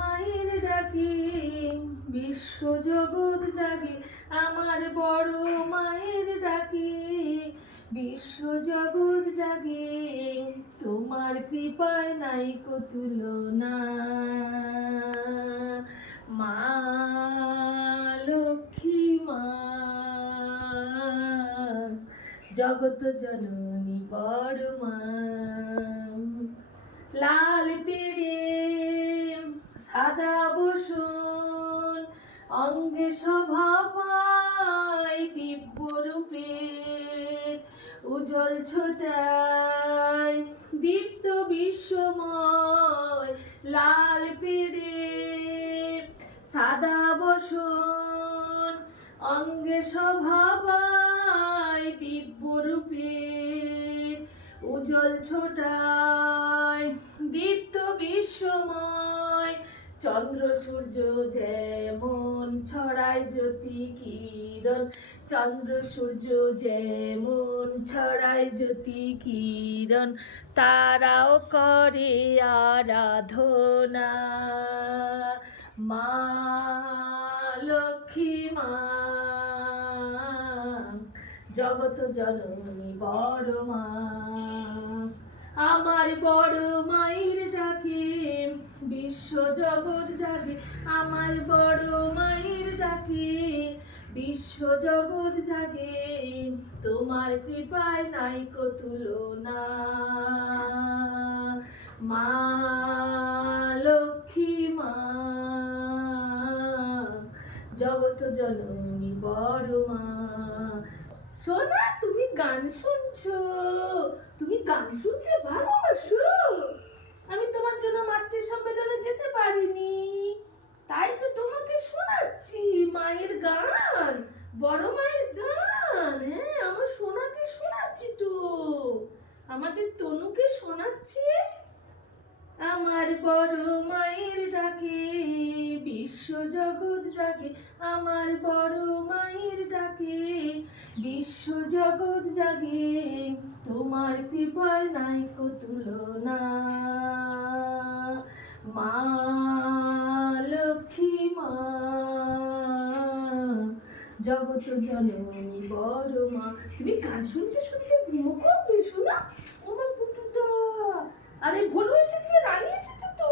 মায়ের ডাকে বিশ্ব জগৎ জাগে আমার বড় মায়ের ডাকে বিশ্ব জগৎ জাগে তোমার কৃপায় নাইকো তুলনা মা লক্ষ্মী মা জগত জননী বড় মা লাল পেড়ে সাদা বসন অঙ্গে শোভা পায় দিব্য রূপে উজ্জ্বল ছোটায় দীপ্ত বিশ্বময় লাল পেড়ে সাদা বসন অঙ্গে শোভা পায় দিব্য রূপে উজ্জ্বল ছোটায় দীপ্ত বিশ্বময় চন্দ্র সূর্য যেমন ছড়ায় জ্যোতি কিরণ চন্দ্র সূর্য যেমন ছড়ায় জ্যোতি কিরণ তারাও করে আরাধনা মা লক্ষ্মী মা জগত জননী বড় মা আমার বড় মায়ের ডাকে বিশ্ব জগৎ জাগে আমার বড় মায়ের ডাকে বিশ্ব জগৎ জাগে তোমার কৃপায় নাইকো তুলনা মা লক্ষ্মী মা জগত জননী বড় মা সোনা তুমি গান শুনছো তুমি গান শুনতে ভালোবাসো আমি তোমার জন্য মাতৃ সম্মেলনে যেতে পারিনি তাই তো তোমাকে শোনাচ্ছি মায়ের গান বড় মায়ের গান হ্যাঁ আমার সোনাকে শোনাচ্ছি তো আমাদের তনুকে শোনাচ্ছি আমার বড় মায়ের ডাকে বিশ্ব জগৎ জাগে আমার বড় মায়ের ডাকে বিশ্ব জগৎ জাগে তোমার কৃপায় নাইকো তুলনা মা লক্ষ্মী মা জগত জননী বড় মা তুমি গান শুনতে শুনতে ঘুমো করবে শোনা আমার পুতুটা আরে ভোলু এসেছে রানী এসেছে তো